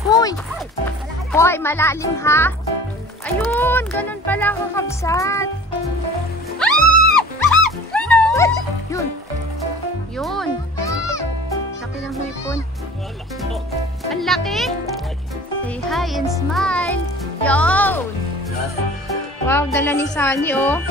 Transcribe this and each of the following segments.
Hoy! Hoy, malalim ha? Ayun, ganun pala kakabsat. Yun. Yun. Laki ng hipon. Ang laki. Say hi and smile. Yun. Wow, dala ni Sunny oh.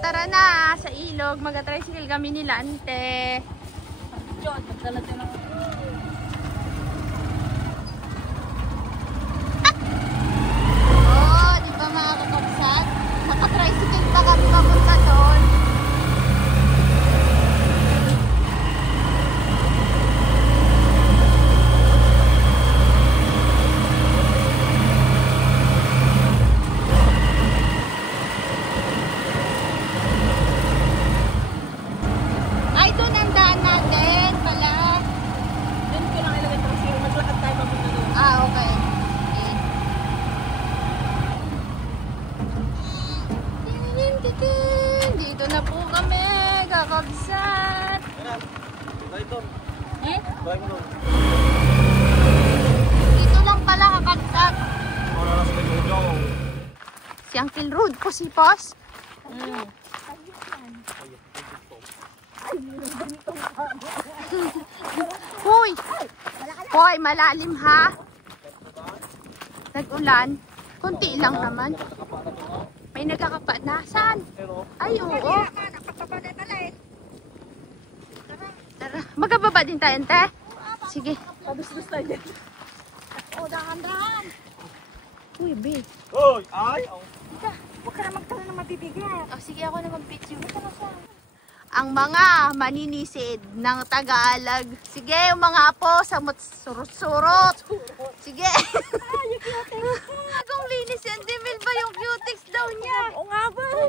Tara na sa ilog, mag-tricycle kami ni Lante. Oh, di ba mga kakabsat? Naka-tricycle pa kami papunta doon. Dito na po kami, kakabsat. Dito lang pala, kakabsat. Si Uncle Rod po si Pos. Hoy! Hoy, malalim ha? Nag-ulan. Kunti lang naman. May nagkakapa na. Saan? Ay, oo. Tara. Magkababa din tayo, te. Sige. Pabus-bus tayo dyan. O, dahan-dahan. Uy, be. Uy, ay. Huwag ka na magtala na mabibigat. Oh, sige, ako na mag-picture. Ang mga maninisid ng Tagalog. Sige, yung mga apo, samot surot-surot. Sige. Ay, yung cutex. Kung linis yan, Demil ba yung cutex daw niya? Oo nga ba?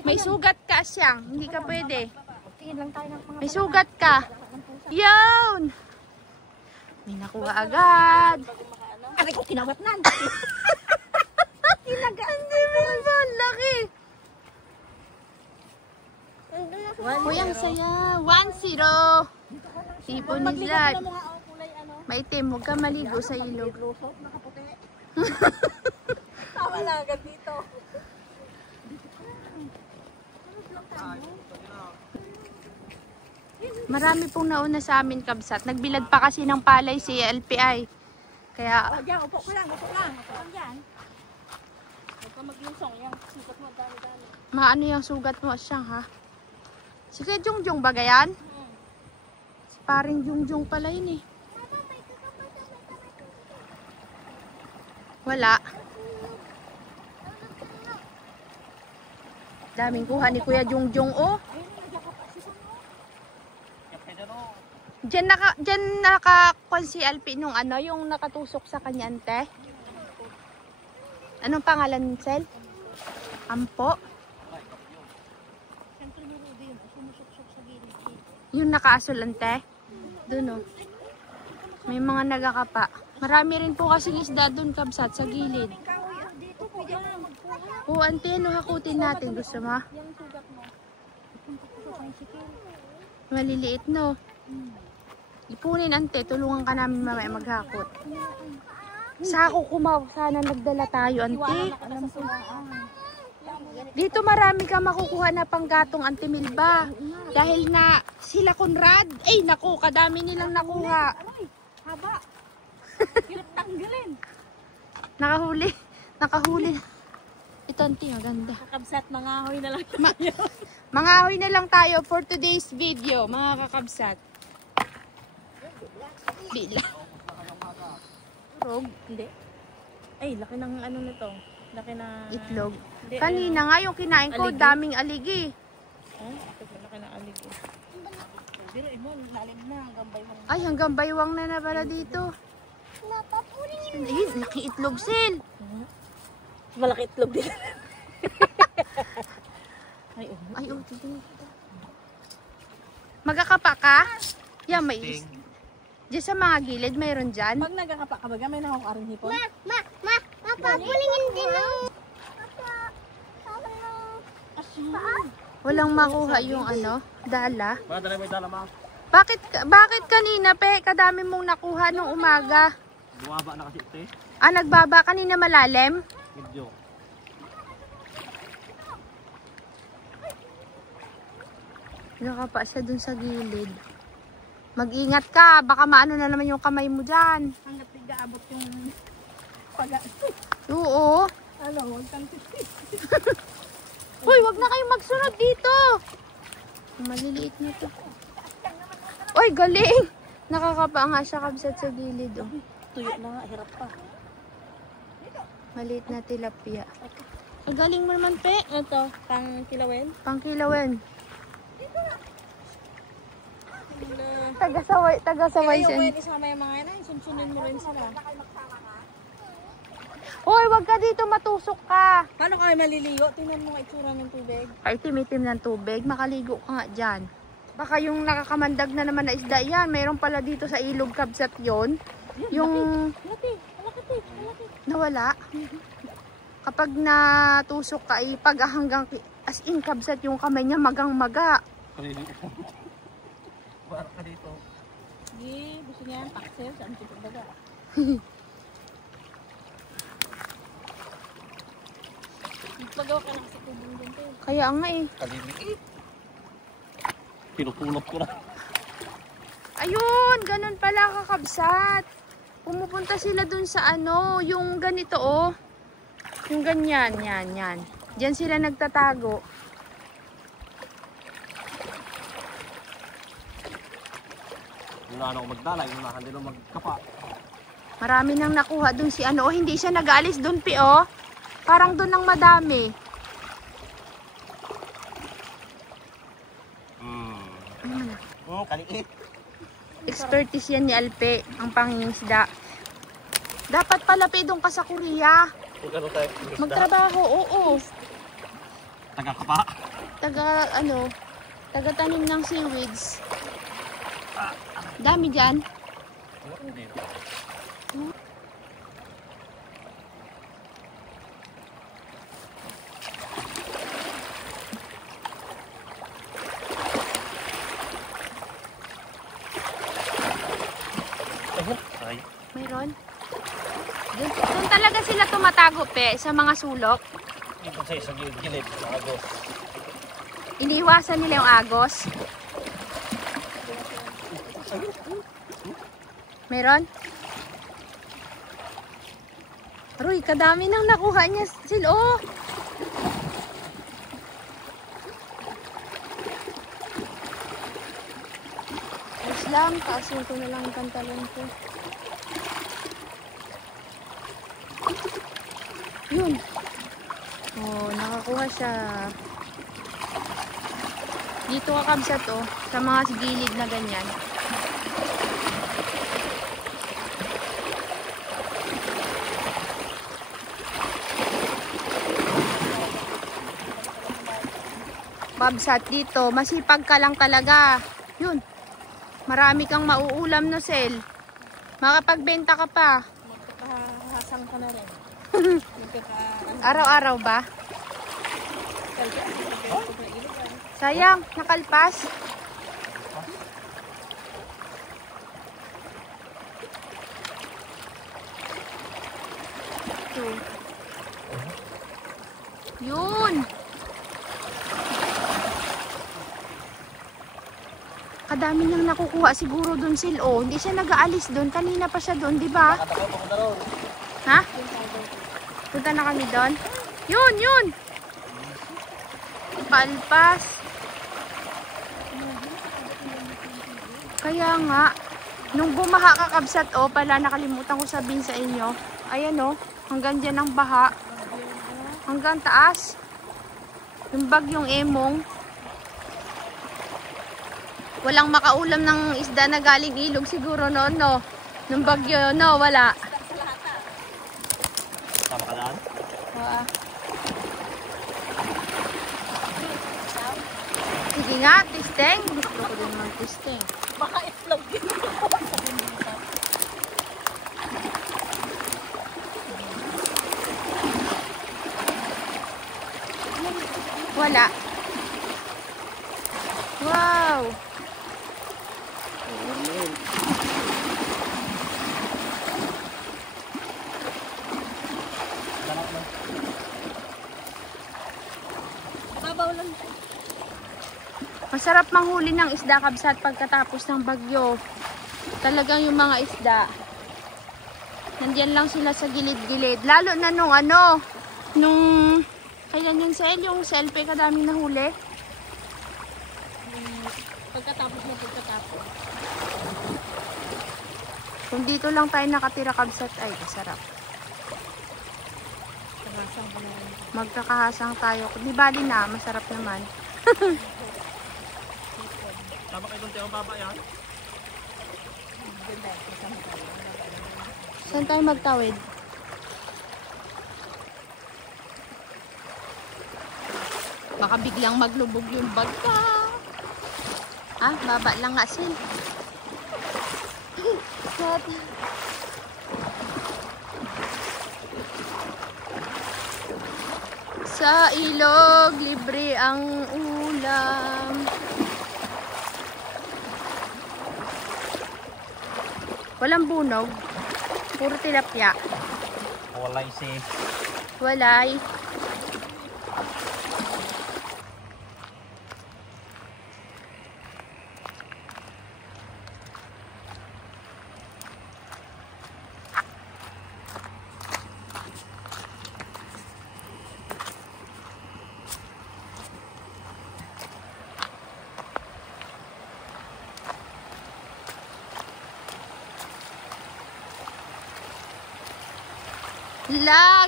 May sugat ka siyang. Hindi ka pwede. Tingin lang tayo ng mga... May sugat ka. Yun! May nakuha agad. Aray ko, kinawat na. Ang Demil ba? Laki. Uy, ang saya. 1-0. Tipo ni Zad. Maitim, huwag ka maligo sa ilog. Tama na agad dito. Marami pong nauna sa amin, kabsat. Nagbilad pa kasi ng palay si LPI. Kaya... O, dyan, upo ko lang, upo lang. Upo lang dyan. Huwag ka maglusong. Yung sugat mo, dami-dami. Maano yung sugat mo siyang, ha? Sige, Jungjung ba yan? Si paring Jungjung pala yun eh. Wala. Daming kuha ni Kuya Jungjung, oh. Diyan nakakuan si Alpi nung ano, yung nakatusok sa kanya, ante. Anong pangalan, Sel? Ampo? Yung nakaasulante. Doon oh. May mga nagakapa. Marami rin po kasi isda doon, kabsat, sa gilid. Oo, ante, ano hakutin natin? Gusto mo? Maliliit, no? Ipunin, ante. Tulungan ka namin mamaya maghakot. Sako kumaw. Sana nagdala tayo, ante. Dito marami ka makukuha na panggatong, Ante Milba. Dahil na sila Conrad, naku, kadami nilang nakuha. Haba. Hirap tanggalin. Nakahuli. Ito, Ante, maganda. Kakabsat, mangahoy na lang tayo. Mangahoy na lang tayo for today's video, mga kakabsat. Bila. Rog. Hindi. Ay, laki ng ano nito. Laki na... Itlog. Hindi, Kanina nga yung kinain ko, aligi. daming aligi. Laki na aligi. Pero mo, lalim na. Hanggang baywang. Ay, hanggang baywang na pala dito. Ay, laki itlog, Sil. Malaki itlog din. Ay, dito. Magkakapa ka? Yan, may is. Diyan sa mga gilid, mayroon dyan. Pag nagkakapa ka baga, may nakakuha rin hipon? Mapapulingin din ako. Walang makuha yung ano, dala. Madala may dala ma. Bakit kanina, pe? Kadami mong nakuha nung umaga. Bumaba na kasi ito eh. Nagbaba kanina malalim? Medyo. Nakapa siya dun sa gilid. Mag-ingat ka, baka maano na naman yung kamay mo dyan. Hanggat di gaabot yung pag... Oo. Ano, huwag kang titis. Uy, wag na kayong magsunod dito. Maliliit na to. Uy, galing. Nakakapa nga siya kabsat sa gilid. Oh. Tuyo na nga, hirap pa. Maliit na tilapia. Ang galing mo naman, pe. Ito, pang kilawin. Pangkilawen. Tagasaway Kaya siya. yung isama yung mga yan, sunsunin mo rin sila. Hoy, wag ka dito, matusok ka. Paano kayo maliligo? Tingnan mo nga itsura ng tubig. Ay, timitim ng tubig. Makaligo ka nga dyan. Baka yung nakakamandag na naman na isda yan. Mayroon pala dito sa ilog kabsat yon. Yung Malaki. nawala. Kapag natusok ka, pag hanggang as in kabsat yung kamay niya magang-maga. Kaliliit. Barak ka dito. Sige, gusto niya yung paksel. Saan siya pagdaga? Pagawa ka lang sa tubig dito. Kaya nga eh. Kaliliit. Pinupulot ko na. Ayun, ganun pala kakabsat. Pumupunta sila dun sa ano, yung ganito oh. Yung ganyan, yan. Diyan sila nagtatago. Yung ano ko magdala, yung nahan din magkapa. Marami nang nakuha dun si ano, oh, hindi siya nag-aalis dun pi oh. Parang dun ang madami. Kaliit. Expertise yan ni Alpe, ang pangingisda. Dapat pala pe doon ka sa Korea. Magtrabaho, oo. Taga-kapa. Taga-tanim ng seaweeds. Dami dyan. Mayroon? Doon talaga sila tumatago pe, sa mga sulok. Dito sa isang gilid, agos. Iniiwasan nila yung agos. Meron? Aroy, kadami nang nakuha niya sila. Oh! Ayos lang, taasin ko na lang ang pantalon ko. Yun. Oh, nakakuha siya. Dito kakabsat oh, sa mga gilid na ganyan. Babsat dito, masipag ka lang talaga. Yun. Marami kang mauulam na sel. Makapagbenta ka pa. Magkakahasang ka na rin. Araw-araw ba? Sayang, nakalpas. Ito. Yun. Kadami niyang nakukuha siguro dun oh. Hindi siya nag-aalis dun. Kanina pa siya dun, di ba? Ha? Punta na kami doon. Yun! Palpas. Kaya nga, nung bumaha kakabsat, oh, pala nakalimutan ko sabihin sa inyo. Ayan, oh, hanggang dyan ang baha. Hanggang taas. Yung bagyong Emong. Walang makaulam ng isda na galing ilog siguro noon, no? Nung bagyo, no? Wala. Tama ka daan? Sige nga, tisteng. Gusto ko din mag-tisteng. Baka itlog din ako. Wala. Wow! Babaw lang. Masarap manghuli ng isda, kabsat, pagkatapos ng bagyo. Talagang yung mga isda, nandiyan lang sila sa gilid-gilid. Lalo na nung kailan yun yung selfie kadaming nahuli. Pagkatapos. Kung dito lang tayo nakatira, kabsat, ay masarap. Nakasang ko na rin. Magkakahasang tayo. Di bali na, masarap naman. Tama kayo doon tayo baba yan. Saan tayo magtawid? Baka biglang maglubog yung bagka. Ah, baba lang nga sil. Sa ilog, libre ang ulam. Walang bunog. Puro tilapia. Walay si. Walay.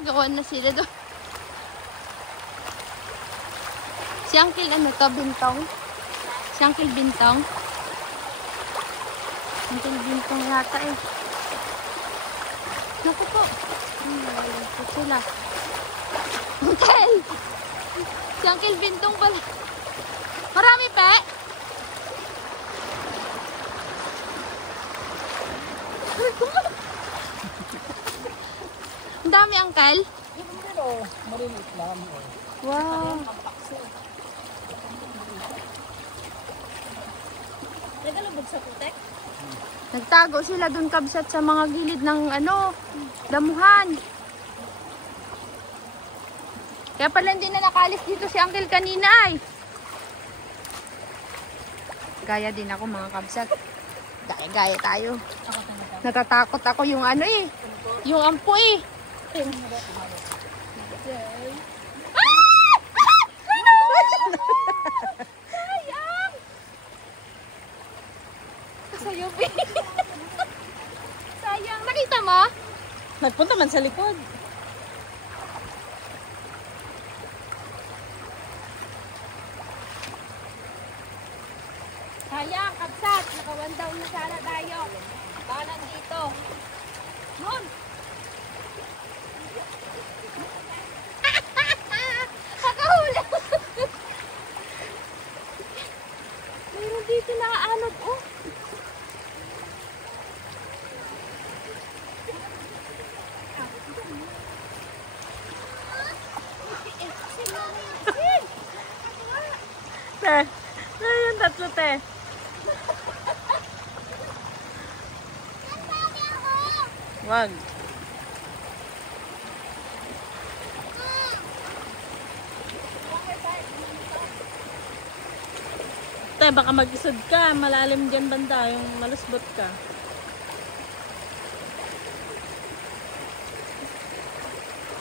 Gawan na sila doon. Si Uncle ano to? Bintong? Si Uncle Bintong? Uncle Bintong yata eh. Naku po. Nalalapot sila. Uncle! Si Uncle Bintong pala. Marami pa? Ang dami, Uncle. Marilit lang. Wow. Nagalubog sa putek. Nagtago sila dun, kabsat, sa mga gilid ng damuhan. Kaya pala hindi na nakalis dito si Uncle kanina ay. Gaya din ako, mga kabsat. Gaya tayo. Natatakot ako yung yung ampoy. Sayang! Sayang, sayang. Nakita mo? Nagpunta man sa likod. Sayang, kabsat. Nakawan daw na sana tayo. Baka dito. Yun. Nakahula. Meron dito nakaanod, oh. Te, yung tatlo, te. Wag. Te, baka mag-isod ka. Malalim dyan banda. Yung malusbot ka.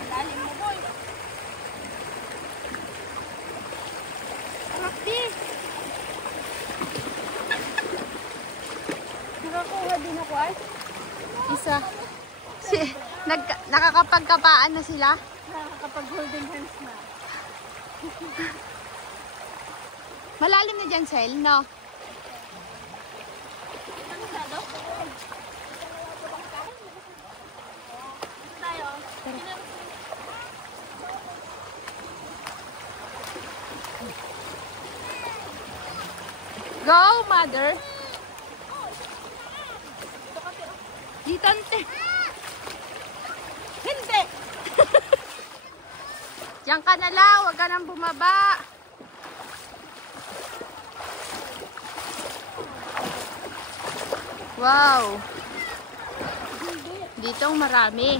Lalim mo, boy. Harap di. Nakakuha din ako ay. Isa. Nakakapagkapaan na sila. Nakakapag holding hands na. Malalim na dyan, Sel, no? Go, mother. Dito, ante. Hindi. Diyan ka na lang, huwag ka nang bumaba. Wow. Dito marami.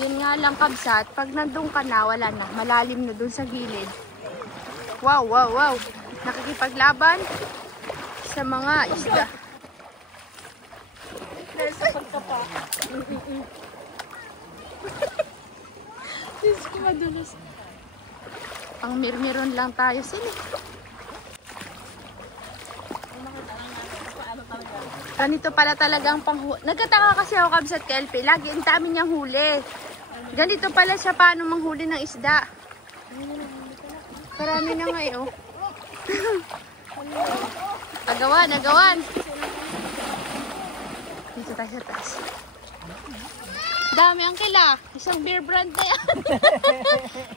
Yun nga lang kabsat, pag nandun ka na, wala na. Malalim na dun sa gilid. Wow, wow, wow. Nakikipaglaban sa mga isda. Sa pagkapa. Diyos ko, madulas. Ang mirmiron lang tayo sila. Ganito pala talagang panghuli. Nagkataka kasi ako kabsat kay LP. Lagi ang dami niyang huli. Ganito pala siya paano manghuli ng isda. Parami na nga eh, oh. Agawan, agawan. Dito tayo sa taas. Dami ang kila. Isang beer brand na yan.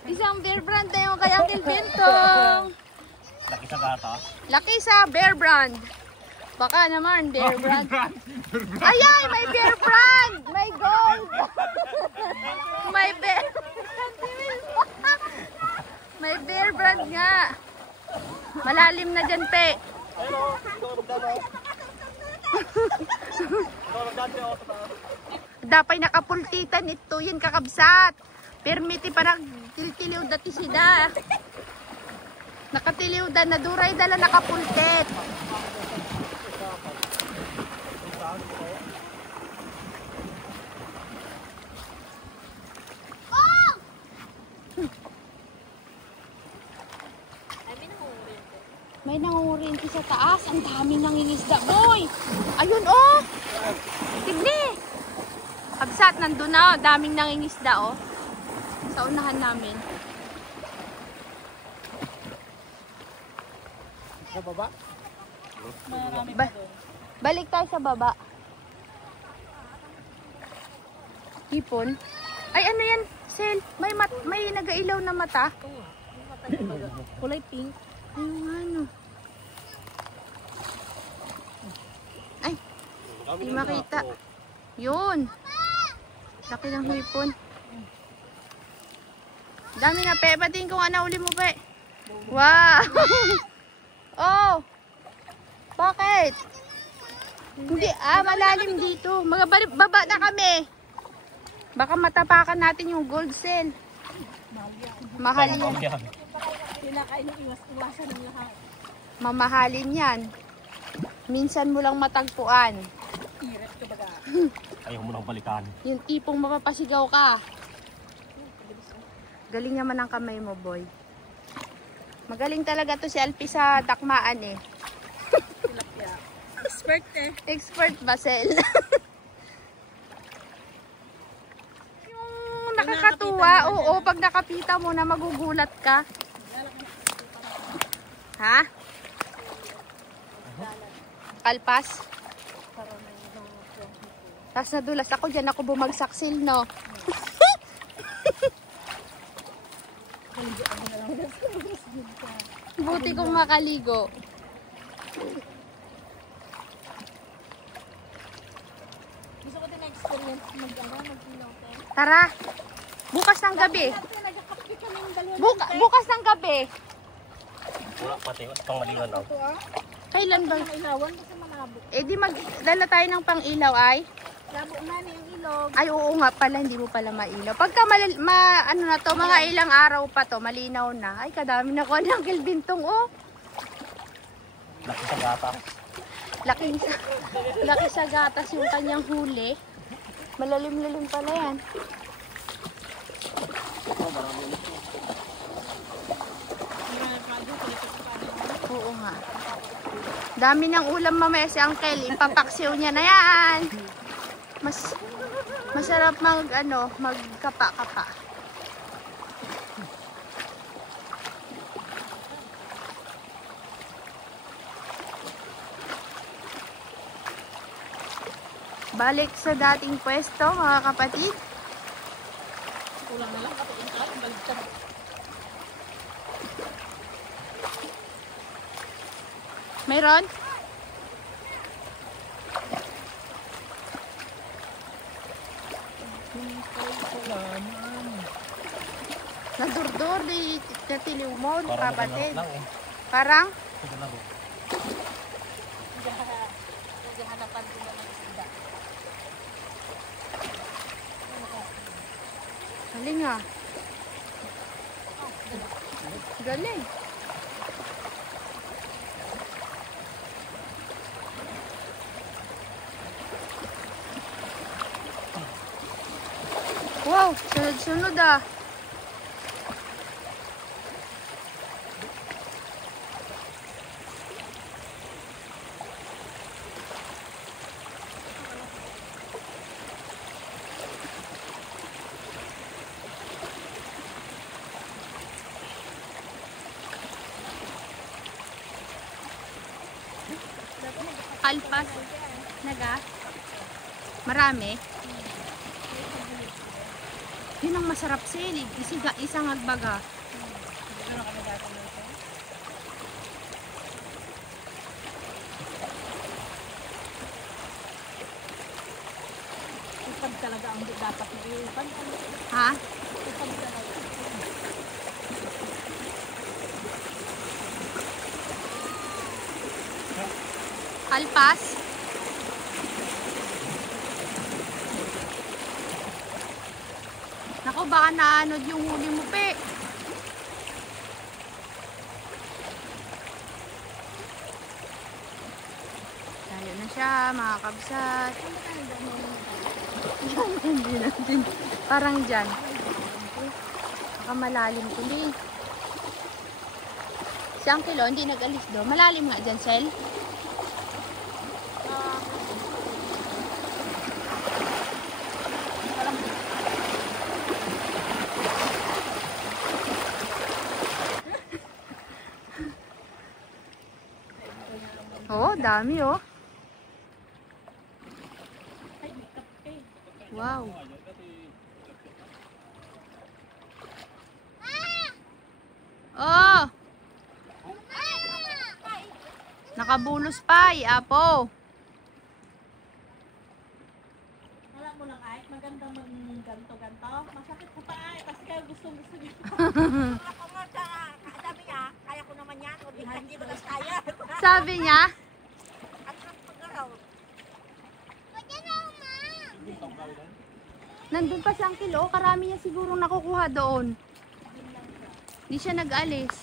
Isang beer brand na yung kay Uncle Bentong. Laki sa gata. Laki sa beer brand. Baka naman, beer brand. Ayay, may beer brand! May gold! May beer May beer brand nga. Malalim na dyan, pe. Hello, ito magdano. Ito magdano. Dapay nakapultitan ito, yan kakabsat. Permiti pa nagtiltiliw dati sida. Nakatiliw da na duray dala nakapultit. May nangungurinti sa taas. Ang daming nangingisda, boy. Ayun, oh. Tigni. Kabsat, nandun na. Daming nangingisda, oh. Sa unahan namin. Sa baba? Balik tayo sa baba. Hipon. Ay, ano yan, Sel? May nagailaw na mata. Kulay pink. Ayun, ano. Ay, hindi makita. Yun. Laki ng hipon. Dami na, pe. Patingin ko nga nauli mo, pe. Wow. Oh. Bakit? Hindi, malalim dito. Baba na kami. Baka matapakan natin yung gold cell. Mahal yun. Kinakain ng iwasan ng lahat. Mamahalin yan. Minsan mo lang matagpuan. Iret ka baga. Ayaw mo nang balikan. Yung tipong mapapasigaw ka. Galing naman ang kamay mo, boy. Magaling talaga to si Alpi sa dakmaan eh. Expert eh. Expert ba, Sel? Yung nakakatuwa, oo, pag nakapita mo na magugulat ka. Ha? Kalpas? Tapos nadulas ako dyan, ako bumagsak, Sil, no? Buti kong makaligo. Gusto ko din na-experience mag-ilaw. Tara, bukas ng gabi. Nagkakapi kami ng dalawa. Bukas ng gabi. Wala pati, pang maliwan na. Kailan ba? Ilawan kasi malabo. Eh di magdala tayo ng pang-ilaw ay? Labo na ni ang ilog. Ay oo nga pala, hindi mo pala mailaw. Pagka ano na to, mga ilang araw pa to, malinaw na. Ay kadami na ko ng Bentong, oh. Laki sa gata. Laki sa gatas yung kanyang huli. Malalim-lalim pala yan. Oo nga. Dami ng ulam mamaya si Uncle. Ipapaksiw niya na yan. Masarap magkapa-kapa. Balik sa dating pwesto, mga kapatid. Kulang na lang kapag ang baligtad. Mayroon? Nadurdur di katiliw mo, kapatid. Lang eh. Parang? Ito na ro. naghahanapan din ng isda. Galing ah. Galing. Wow, sunod-sunod ah. Alpas. Naga? Marami? Yun ang masarap sili. Isang agbaga. Ano kami gagawin ito? Upad talaga ang dapat na iupan. Ha? Upad talaga. Alpas? Naku, baka naanod yung huli mo, pe. Tayo na siya, mga kabsat. Hindi natin. Parang dyan. Baka malalim tuloy. Si Uncle, oh, hindi nag-alis do. Malalim nga dyan, Sel. Oh, dami oh. Wow. Oh. Nakabulos pa, Apo. Wala mo lang ay, maganda ganto-ganto. Masakit ko pa ay, kasi kayo gusto niyo. Ako nga sabi niya, kaya ko naman yan. O hindi ko na kaya. Sabi niya, At pag-araw. nandun pa siyang kilo. Karami niya siguro nakukuha doon. Hindi siya nag-alis.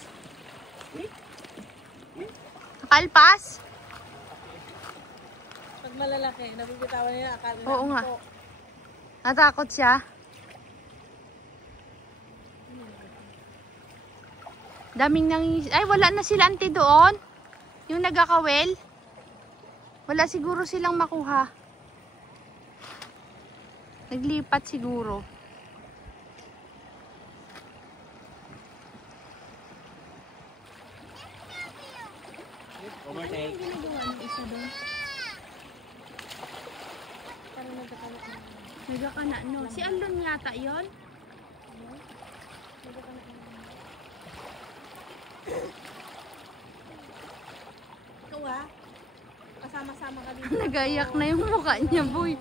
Kalpas? Pag malalaki, nabibitawan nila akala na Oo nga. ito. Natakot siya. Daming nangingis. Ay, wala na sila ante doon. Yung nagkakawel. Wala siguro silang makuha. Naglipat siguro. Overtake. Ginagawa ng isa doon. Parang nagkakala na. Nagkakana, no? Si Alon yata yon. Ikaw ah, kasama-sama ka dito. Nagayak na yung mukha niya, boy.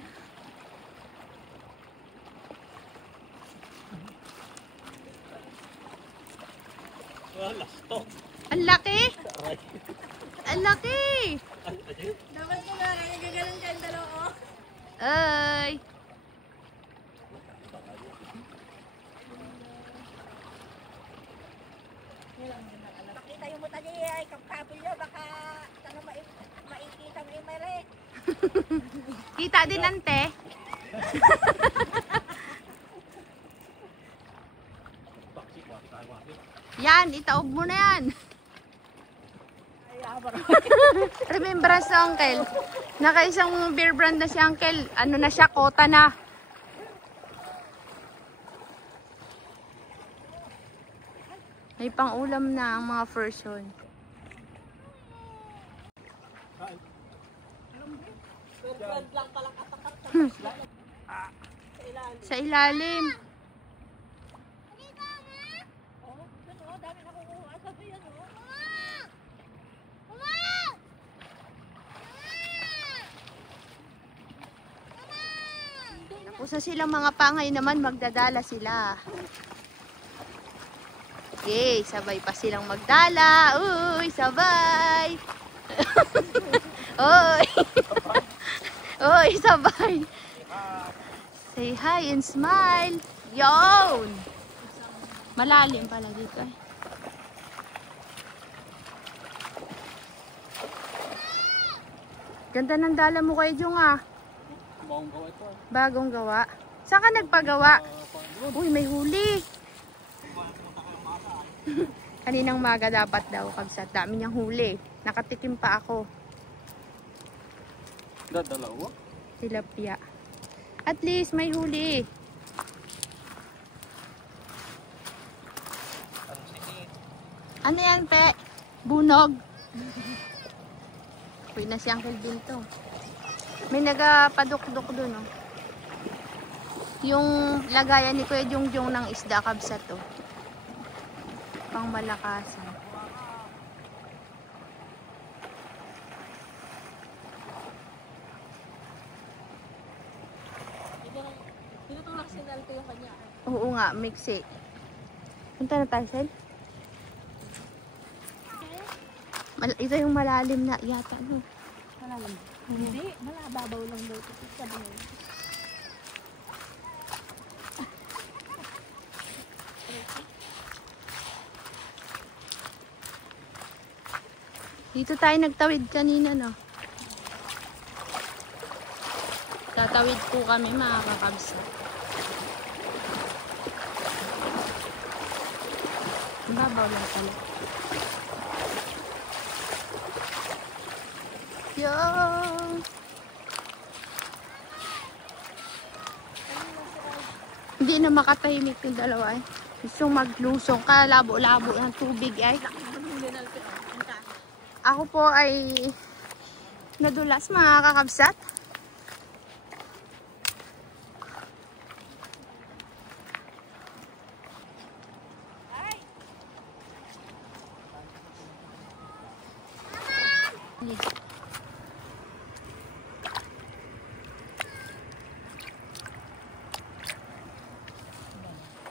Lasto. Ang laki! Ang laki! Dapat ko nga, kaya gagalan ka yung dalawa. Ay! Pakita yung mata niya ay kapkapil niya, baka sana maikita mo yung mere. Kita din, ante. Yan, itaob mo na yan. Ay, abar. Remembrance sa Uncle. Naka-isang beer brand na si Uncle. Ano na siya, kota na. May pang-ulam na ang mga person. Bird lang pala katakat sa ilalim. Sa ilalim. Oh, dun oh, dami nakukuha. Sabi yan oh. Tapos na silang mga pangay naman, magdadala sila. Okay, sabay pa silang magdala. Uy, sabay! Uy! Oy, sabay. Say hi and smile. Yon. Malalim pala dito eh. Ganda ng dala mo kayo, Jung ah. Bagong gawa ito. Bagong gawa. Saan ka nagpagawa? Uy, may huli. Kaninang maga dapat daw kabsat. Dami niyang huli. Nakatikim pa ako. Dalawa? Tilapia. At least may huli. Ano yan, pe? Bunog. Uy, na si Uncle Bill to. May nagapadok-dok dun, oh. Yung lagayan ni Kuya Jungjung ng isda kabsat, to. Pang malakasan. Tinutulak si Nalto yung kanya. Oo nga, mixi. Punta na tayo, Sel. Ito yung malalim na yata, no? Malalim. Hindi, malababaw lang daw ito. Sabi niya. Dito tayo nagtawid kanina, no? Tatawid po kami, mga kakabsa. Babaw lang pala. Yo! Hindi na makatahimik yung dalawa eh. Gusto maglusong, kalabo-labo ng tubig ay. Ako po ay nadulas, mga kakabsat.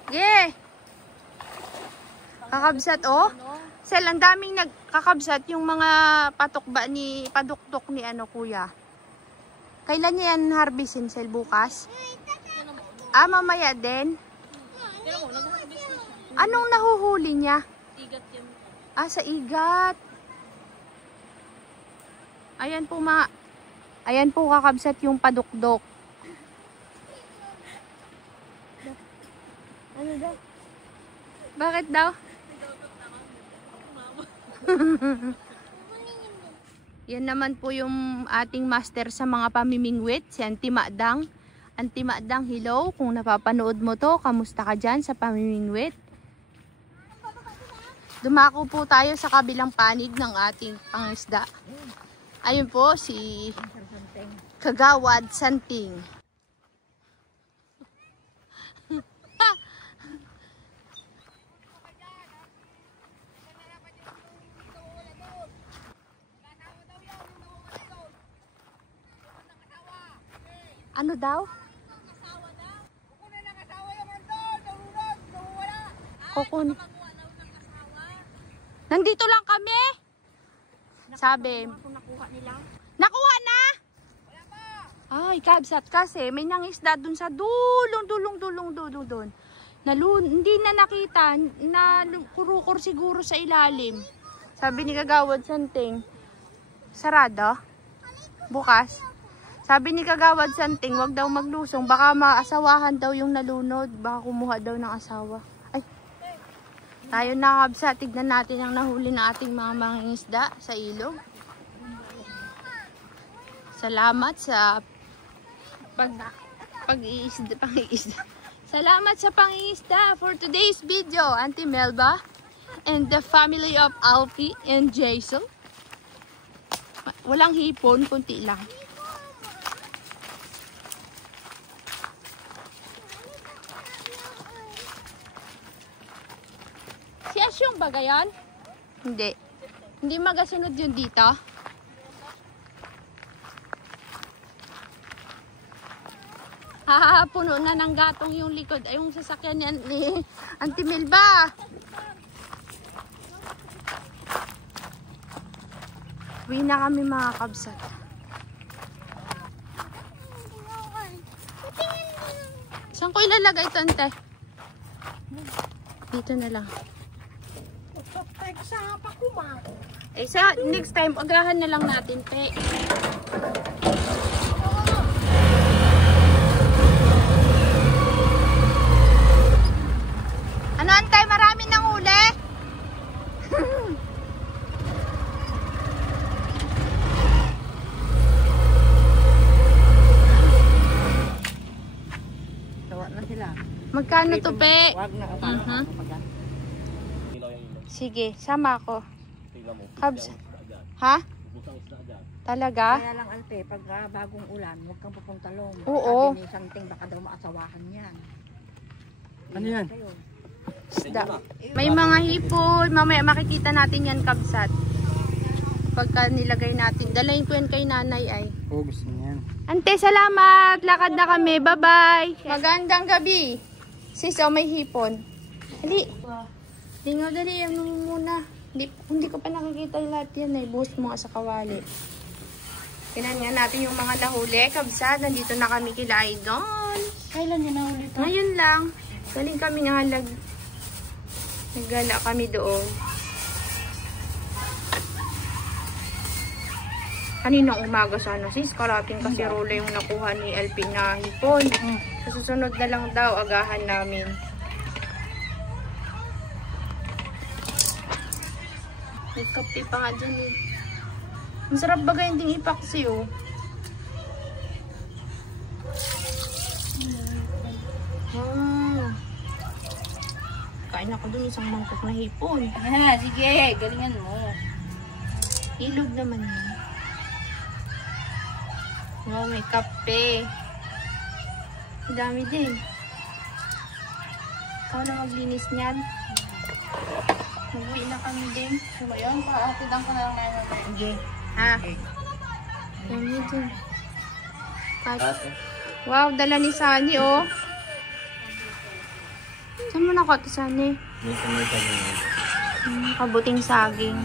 Yeah. Kakabsat, oh. Sel, ang daming nagkakabsat yung mga patukba ni, paduktok ni ano, kuya. Kailan niya yan harvestin, Sel, bukas? Ah, mamaya din. Anong nahuhuli niya? Igat yan. Ah, sa igat. Ayan po, ayan po, kakabsat yung padukdok. Ano daw? Bakit daw? Yan naman po yung ating master sa mga pamimingwit, si Auntie Madang. Auntie Madang, hello. Kung napapanood mo to, kamusta ka dyan sa pamimingwit? Dumako po tayo sa kabilang panig ng ating pangisda. Ayun po si Kagawad Santing. Ano daw? Kukun. Nandito lang kami. Sabi. Nakuha nila. Nakuha na? Ay, kabsat kasi may nangisda dun sa dulong doon. Hindi na nakita. Kurukor siguro sa ilalim. Sabi ni Kagawad Santing, sarado? Bukas? Sabi ni Kagawad Santing, wag daw maglusong. Baka maasawahan daw yung nalunod. Baka kumuha daw ng asawa. Ay, tayo na kabsa. Tignan natin ang nahuli ng ating mga mangingisda sa ilog. Salamat sa pag-iisda. Salamat sa pangingisda for today's video, Auntie Melba and the family of Alfie and Jason. Walang hipon, kunti lang. Si Asyong ba gayon? Hindi. Hindi magasunod yun dito. Puno na ng gatong yung likod. Ay, yung sasakyan ni Auntie Melba. Uwi na kami, mga kabsat. ko ilalagay ito, ante? Dito na lang. Sa pakuma. Eh, sa next time, agahan na lang natin, te. Ano, ante? Marami nang huli? Tawa na sila. Magkano to, pe? Wag na. Ilaw yung ilaw. Sige, sama ako. Tingnan mo. Kabs. Isda dyan. Ha? Busang isda dyan. Talaga? Kaya lang ante, pag bagong ulan, huwag kang pupunta lom. Oo. Sabi ni Santing, baka daw maasawahan yan. Ano yan? Kayo. Isda. May mga hipon. Mamaya makikita natin yan, kabsat. Pagka nilagay natin. Dalayin ko yan kay nanay ay. Oo, gusto niya yan. Ante, salamat. Lakad na kami. Bye-bye. Magandang gabi. Sis, oh, may hipon. Dali. Lingaw, dali. Ano muna. Hindi ko pa nakikita lahat yan. Buhos mo nga sa kawali. Tinan nga natin yung mga nahuli. Kabsat, nandito na kami kila Idol. Kailan niya nahuli to? Ngayon lang. Galing kami nga naggala kami doon. Kaninang umaga sana sis, karating kasi rola yung nakuha ni LP na hipon. Sa susunod na lang daw, agahan namin. May kape pa nga dyan eh. Masarap bagay yung ipaksi oh. Kain ako dun isang mangkok na hipon. Sige, galingan mo. Ilog naman yun. Wow, may kape. Ang dami din. Ikaw na maglinis niyan. Mag-uwi na kami din. So, ngayon, paatidang ko na lang ngayon. Okay. Ha? Dami din. Wow, dala ni Sunny, oh. Saan mo nakuha ito, Sunny? Dito may kanya. Kabuting saging.